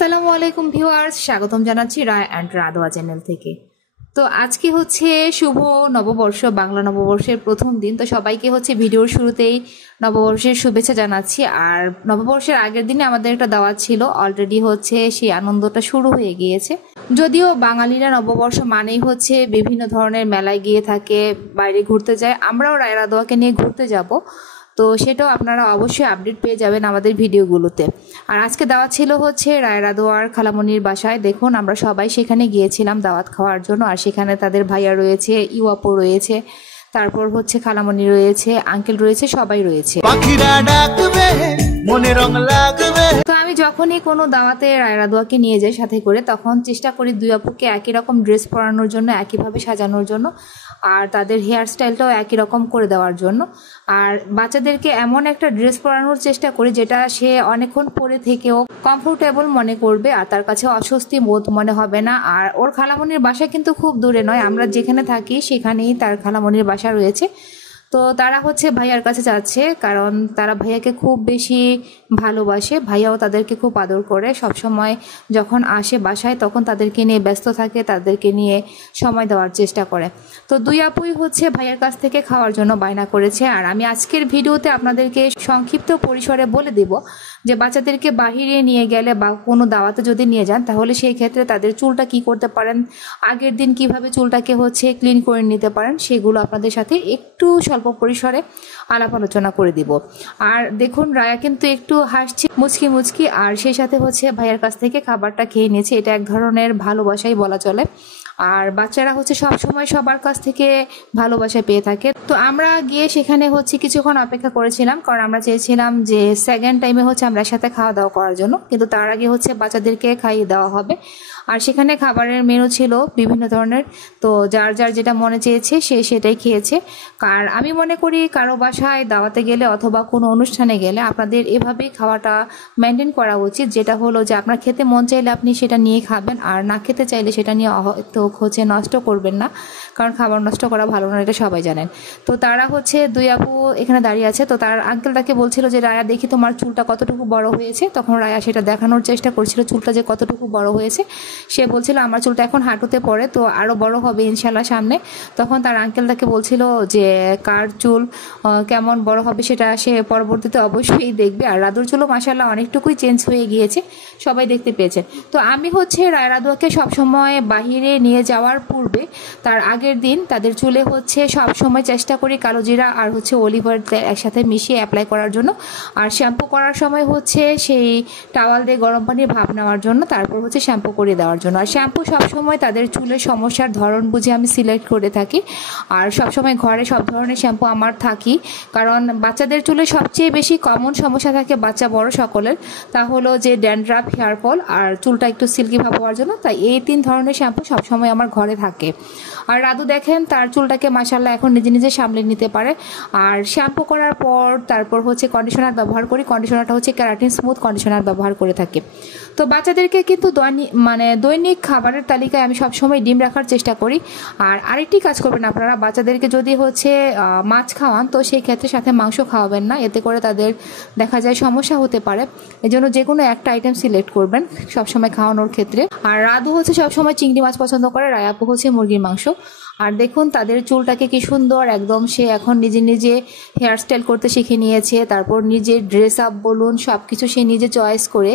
আসসালামু আলাইকুম ভিউয়ার্স, স্বাগতম জানাচ্ছি রায় অ্যান্ড রাধোয়া চ্যানেল থেকে। তো আজকে হচ্ছে শুভ নববর্ষ, বাংলা নববর্ষের প্রথম দিন। তো সবাইকে হচ্ছে ভিডিওর শুরুতেই নববর্ষের শুভেচ্ছা জানাচ্ছি। আর নববর্ষের আগের দিনে আমাদের একটা দাওয়াত ছিল, অলরেডি হচ্ছে সেই আনন্দটা শুরু হয়ে গিয়েছে। যদিও বাঙালিরা নববর্ষ মানেই হচ্ছে বিভিন্ন ধরনের মেলায় গিয়ে থাকে, বাইরে ঘুরতে যায়, আমরাও রায় রাধোয়াকে নিয়ে ঘুরতে যাব। তো সেটাও আপনারা অবশ্যই আপডেট পেয়ে যাবেন আমাদের ভিডিওগুলোতে। আর আজকে দাওয়াত ছিল হচ্ছে রায় রাধোয়ার খালামণির বাসায়। দেখুন আমরা সবাই সেখানে গিয়েছিলাম দাওয়াত খাওয়ার জন্য। আর সেখানে তাদের ভাইয়া রয়েছে, ইউআপো রয়েছে, তারপর হচ্ছে খালামণি রয়েছে, আঙ্কেল রয়েছে, সবাই রয়েছে। তো আমি যখনই কোনো দাওয়াতে রায় রাধোয়াকে নিয়ে যাই সাথে করে, তখন চেষ্টা করি দুই আপুকে একই রকম ড্রেস পরানোর জন্য, একইভাবে সাজানোর জন্য, আর তাদের হেয়ার স্টাইলটাও একই রকম করে দেওয়ার জন্য। আর বাচ্চাদেরকে এমন একটা ড্রেস পরানোর চেষ্টা করি যেটা সে অনেকক্ষণ পরে থেকেও কমফোর্টেবল মনে করবে আর তার কাছে অস্বস্তি বোধ মনে হবে না। আর ওর খালামণির বাসা কিন্তু খুব দূরে নয়, আমরা যেখানে থাকি সেখানেই তার খালামণির বাসা রয়েছে। তো তারা হচ্ছে ভাইয়ার কাছে যাচ্ছে, কারণ তারা ভাইয়াকে খুব বেশি ভালোবাসে, ভাইয়াও তাদেরকে খুব আদর করে। সবসময় যখন আসে বাসায় তখন তাদেরকে নিয়ে ব্যস্ত থাকে, তাদেরকে নিয়ে সময় দেওয়ার চেষ্টা করে। তো দুই আপুই হচ্ছে ভাইয়ার কাছ থেকে খাওয়ার জন্য বায়না করেছে। আর আমি আজকের ভিডিওতে আপনাদেরকে সংক্ষিপ্ত পরিসরে বলে দিব যে বাচ্চাদেরকে বাহিরে নিয়ে গেলে বা কোনো দাওয়াতে যদি নিয়ে যান, তাহলে সেই ক্ষেত্রে তাদের চুলটা কি করতে পারেন, আগের দিন কিভাবে চুলটাকে হচ্ছে ক্লিন করে নিতে পারেন, সেগুলো আপনাদের সাথে একটু স্বল্প পরিসরে আলাপ আলোচনা করে দিব। আর দেখুন রায়া কিন্তু একটু হাসছে মুচকি মুচকি, আর সেই সাথে হচ্ছে ভাইয়ের কাছ থেকে খাবারটা খেয়ে নিয়েছে। এটা এক ধরনের ভালোবাসাই বলা চলে। আর বাচ্চারা হচ্ছে সব সময় সবার কাছ থেকে ভালোবাসা পেয়ে থাকে। তো আমরা গিয়ে সেখানে হচ্ছে কিছুক্ষণ অপেক্ষা করেছিলাম, কারণ আমরা চেয়েছিলাম যে সেকেন্ড টাইমে হচ্ছে আমরা সাথে খাওয়া দাওয়া করার জন্য, কিন্তু তার আগে হচ্ছে বাচ্চাদেরকে খাইয়ে দেওয়া হবে। আর সেখানে খাবারের মেনু ছিল বিভিন্ন ধরনের, তো যার যার যেটা মনে চেয়েছে সে সেটাই খেয়েছে। আর আমি মনে করি কারো বাসায় দাওয়াতে গেলে অথবা কোনো অনুষ্ঠানে গেলে আপনাদের এভাবেই খাওয়াটা মেনটেন করা উচিত, যেটা হলো যে আপনার খেতে মন চাইলে আপনি সেটা নিয়ে খাবেন, আর না খেতে চাইলে সেটা নিয়ে হয়তো হচ্ছে নষ্ট করবেন না, কারণ খাবার নষ্ট করা ভালো না, এটা সবাই জানেন। তো তারা হচ্ছে দুই আপু এখানে দাঁড়িয়ে আছে। তো তার আঙ্কেল তাকে বলছিল যে রায়া দেখি তোমার চুলটা কতটুকু বড় হয়েছে। তখন রায়া সেটা দেখানোর চেষ্টা করছিল চুলটা যে কতটুকু বড় হয়েছে। সে বলছিল আমার চুলটা এখন হাঁটুতে পড়ে, তো আরও বড় হবে ইনশাল্লাহ সামনে। তখন তার আঙ্কেল তাকে বলছিল যে কার চুল কেমন বড় হবে সেটা সে পরবর্তীতে অবশ্যই দেখবে। আর রাধুর চুলও মাশাআল্লাহ অনেকটুকুই চেঞ্জ হয়ে গিয়েছে, সবাই দেখতে পেয়েছেন। তো আমি হচ্ছে রায় রাধোয়াকে সবসময় বাহিরে নিয়ে যাওয়ার পূর্বে তার আগের দিন তাদের চুলে হচ্ছে সবসময় চেষ্টা করি কালো জিরা আর হচ্ছে অলিভার তেল একসাথে মিশিয়ে অ্যাপ্লাই করার জন্য। আর শ্যাম্পু করার সময় হচ্ছে সেই টাওয়াল দিয়ে গরম পানির ভাপ নেওয়ার জন্য, তারপর হচ্ছে শ্যাম্পু করে দেওয়ার জন্য। আর শ্যাম্পু সবসময় তাদের চুলের সমস্যার ধরন বুঝে আমি সিলেক্ট করে থাকি। আর সবসময় ঘরে সব ধরনের শ্যাম্পু আমার থাকি, কারণ বাচ্চাদের চুলে সবচেয়ে বেশি কমন সমস্যা থাকে বাচ্চা বড় সকলের, তা হলো যে ড্যান্ড্রাফ, হেয়ার ফল আর চুলটা একটু সিল্কি ভাব হওয়ার জন্য। তাই এই 3 ধরনের শ্যাম্পু সবসময় আমার ঘরে থাকে। আর রাধু দেখেন তার চুলটাকে মাশাআল্লাহ এখন নিজে নিজে সামলে নিতে পারে। আর শ্যাম্পু করার পর তারপর হচ্ছে কন্ডিশনার ব্যবহার করি, কন্ডিশনারটা হচ্ছে কেরাটিন স্মুথ কন্ডিশনার ব্যবহার করে থাকি। তো বাচ্চাদেরকে কিন্তু দৈনিক খাবারের তালিকায় আমি সবসময় ডিম রাখার চেষ্টা করি। আর আরেকটি কাজ করবেন আপনারা, বাচ্চাদেরকে যদি হচ্ছে মাছ খাওয়ান তো সেই ক্ষেত্রে সাথে মাংস খাওয়াবেন না, এতে করে তাদের দেখা যায় সমস্যা হতে পারে। এজন্য যে কোনো একটা আইটেম সিলেক্ট করবেন সবসময় খাওয়ানোর ক্ষেত্রে। আর রাধু হচ্ছে সবসময় চিংড়ি মাছ পছন্দ করে, রায়াপু হচ্ছে মুরগির মাংস। আর দেখুন তাদের চুলটাকে কি সুন্দর একদম, সে এখন নিজে নিজে হেয়ার স্টাইল করতে শিখে নিয়েছে। তারপর নিজের ড্রেস আপ বলুন সব কিছু সে নিজে চয়েস করে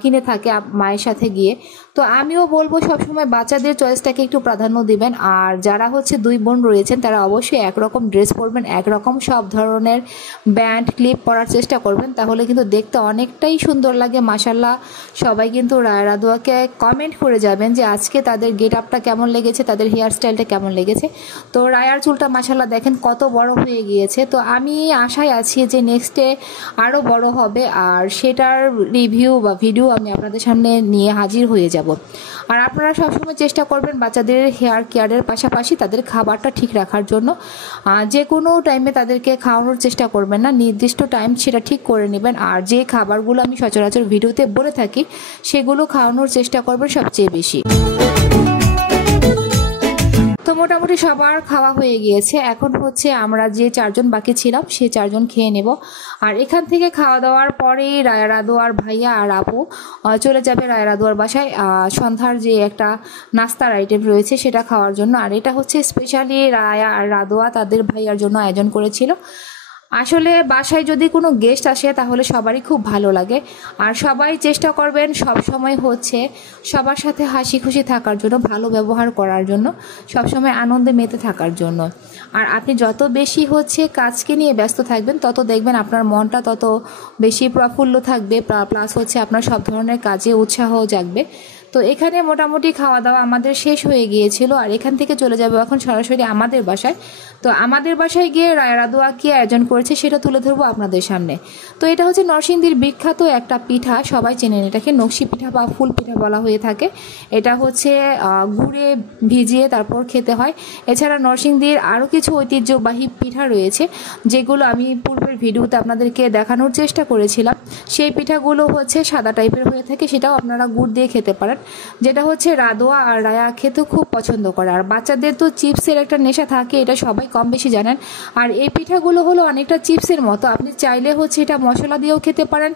কিনে থাকে মায়ের সাথে গিয়ে। তো আমিও বলবো সবসময় বাচ্চাদের চয়েসটাকে একটু প্রাধান্য দিবেন। আর যারা হচ্ছে 2 বোন রয়েছেন তারা অবশ্যই একরকম ড্রেস পরবেন, একরকম সব ধরনের ব্যান্ড ক্লিপ পরার চেষ্টা করবেন, তাহলে কিন্তু দেখতে অনেকটাই সুন্দর লাগে মাশাআল্লাহ। সবাই কিন্তু রায় রাধোয়াকে কমেন্ট করে যাবেন যে আজকে তাদের গেট আপটা কেমন লেগেছে, তাদের হেয়ার স্টাইলটা কেমন লেগেছে। তো রায়ার চুলটা মাশাআল্লাহ দেখেন কত বড় হয়ে গিয়েছে। তো আমি আশায় আছি যে নেক্সটে আরও বড় হবে, আর সেটার রিভিউ বা ভিডিও আমি আপনাদের সামনে নিয়ে হাজির হয়ে যাব। আর আপনারা সবসময় চেষ্টা করবেন বাচ্চাদের হেয়ার কেয়ারের পাশাপাশি তাদের খাবারটা ঠিক রাখার জন্য। যে কোনো টাইমে তাদেরকে খাওয়ানোর চেষ্টা করবেন না, নির্দিষ্ট টাইম সেটা ঠিক করে নেবেন। আর যে খাবারগুলো আমি সচরাচর ভিডিওতে বলে থাকি সেগুলো খাওয়ানোর চেষ্টা করবেন সবচেয়ে বেশি। তো মোটামুটি সবার খাওয়া হয়ে গিয়েছে। এখন হচ্ছে আমরা যে 4 জন বাকি ছিলাম সে 4 জন খেয়ে নেব। আর এখান থেকে খাওয়া দাওয়ার পরেই রায়া, রাদোয়ার ভাইয়া আর আপু চলে যাবে রায়া রাদোয়ার বাসায় সন্ধ্যার যে একটা নাস্তার আইটেম রয়েছে সেটা খাওয়ার জন্য। আর এটা হচ্ছে স্পেশালি রায়া আর রাদোয়া তাদের ভাইয়ার জন্য আয়োজন করেছিল। আসলে বাসায় যদি কোনো গেস্ট আসে তাহলে সবারই খুব ভালো লাগে, আর সবাই চেষ্টা করবেন সব সময় হচ্ছে সবার সাথে হাসি খুশি থাকার জন্য, ভালো ব্যবহার করার জন্য, সব সময় আনন্দে মেতে থাকার জন্য। আর আপনি যত বেশি হচ্ছে কাজকে নিয়ে ব্যস্ত থাকবেন তত দেখবেন আপনার মনটা তত বেশি প্রফুল্ল থাকবে, প্লাস হচ্ছে আপনার সব ধরনের কাজে উৎসাহ জাগবে। তো এখানে মোটামুটি খাওয়া দাওয়া আমাদের শেষ হয়ে গিয়েছিল, আর এখান থেকে চলে যাবো এখন সরাসরি আমাদের বাসায়। তো আমাদের বাসায় গিয়ে রায়া রাদোয়া কি আয়োজন করেছে সেটা তুলে ধরবো আপনাদের সামনে। তো এটা হচ্ছে নরসিংদীর বিখ্যাত একটা পিঠা, সবাই চেনেন এটাকে নকশি পিঠা বা ফুল পিঠা বলা হয়ে থাকে। এটা হচ্ছে গুড়ে ভিজিয়ে তারপর খেতে হয়। এছাড়া নরসিংদীর আরও কিছু ঐতিহ্যবাহী পিঠা রয়েছে যেগুলো আমি পূর্বের ভিডিওতে আপনাদেরকে দেখানোর চেষ্টা করেছিলাম। সেই পিঠাগুলো হচ্ছে সাদা টাইপের হয়ে থাকে, সেটাও আপনারা গুড় দিয়ে খেতে পারেন, যেটা হচ্ছে রাদোয়া আর রায়া খেতে খুব পছন্দ করে। আর বাচ্চাদের তো চিপসের একটা নেশা থাকে, এটা সবাই কম বেশি জানেন। আর এই পিঠাগুলো হলো অনেকটা চিপসের মতো, আপনি চাইলে হচ্ছে এটা মশলা দিয়েও খেতে পারেন,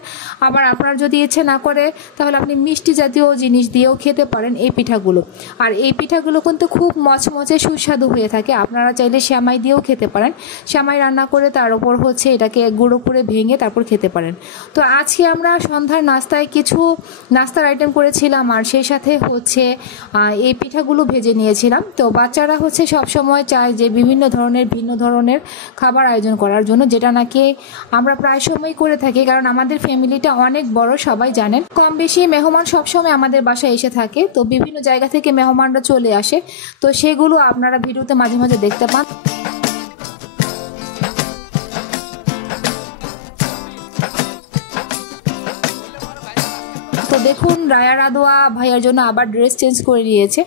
আবার আপনার যদি ইচ্ছে না করে তাহলে আপনি মিষ্টি জাতীয় জিনিস দিয়েও খেতে পারেন এই পিঠাগুলো। আর এই পিঠাগুলো কিন্তু খুব মচমচে সুস্বাদু হয়ে থাকে। আপনারা চাইলে শ্যামাই দিয়েও খেতে পারেন, শ্যামাই রান্না করে তার উপর হচ্ছে এটাকে গুঁড়ো করে ভেঙে তারপর খেতে পারেন। তো আজকে আমরা সন্ধ্যার নাস্তায় কিছু নাস্তার আইটেম করেছিলাম, আর সেই সাথে হচ্ছে এই পিঠাগুলো ভেজে নিয়েছিলাম। তো বাচ্চারা হচ্ছে সব সময় চায় যে বিভিন্ন ধরনের খাবার আয়োজন করার জন্য, যেটা নাকি আমরা প্রায় সময় করে থাকি, কারণ আমাদের ফ্যামিলিটা অনেক বড়, সবাই জানেন। কম বেশি মেহমান সবসময় আমাদের বাসায় এসে থাকে, তো বিভিন্ন জায়গা থেকে মেহমানরা চলে আসে, তো সেগুলো আপনারা ভিডিওতে মাঝে মাঝে দেখতে পান। তো দেখুন রায়া রাদোয়া ভাইয়ার জন্য আবার ড্রেস চেঞ্জ করে নিয়েছে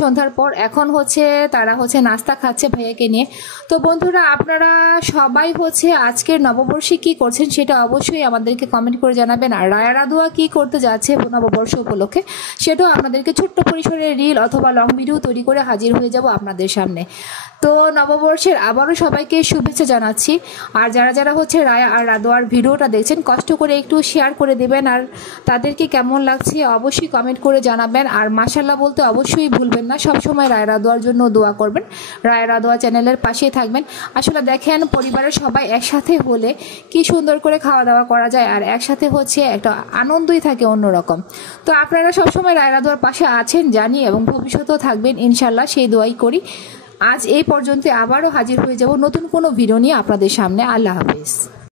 সন্ধ্যার পর। এখন হচ্ছে তারা হচ্ছে নাস্তা খাচ্ছে ভাইয়াকে নিয়ে। তো বন্ধুরা, আপনারা সবাই হচ্ছে আজকের নববর্ষে কি করছেন সেটা অবশ্যই আমাদেরকে কমেন্ট করে জানাবেন। আর রায়া রাদোয়া কি করতে যাচ্ছে নববর্ষ উপলক্ষে সেটাও আপনাদেরকে ছোট্ট পরিসরে রিল অথবা লং ভিডিও তৈরি করে হাজির হয়ে যাব আপনাদের সামনে। তো নববর্ষের আবারও সবাইকে শুভেচ্ছা জানাচ্ছি। আর যারা হচ্ছে রায়া আর রাদোয়ার ভিডিওটা দেখছেন কষ্ট করে একটু শেয়ার করে দেবেন, আর তাদেরকে কেমন লাগছে অবশ্যই কমেন্ট করে জানাবেন। আর মাশাআল্লাহ বলতে অবশ্যই ভুলবেন না, সবসময় রায়া রাদোয়ার জন্য দোয়া করবেন, রায়া রাদোয়া চ্যানেলের পাশেই থাকবেন। আসলে দেখেন পরিবারের সবাই একসাথে হলে কি সুন্দর করে খাওয়া দাওয়া করা যায়, আর একসাথে হচ্ছে একটা আনন্দই থাকে অন্যরকম। তো আপনারা সবসময় রায়া রাদোয়ার পাশে আছেন জানি, এবং ভবিষ্যতেও থাকবেন ইনশাল্লাহ, সেই দোয়াই করি। আজ এই পর্যন্ত, আবারও হাজির হয়ে যাব নতুন কোনো ভিডিও নিয়ে আপনাদের সামনে। আল্লাহ হাফেজ।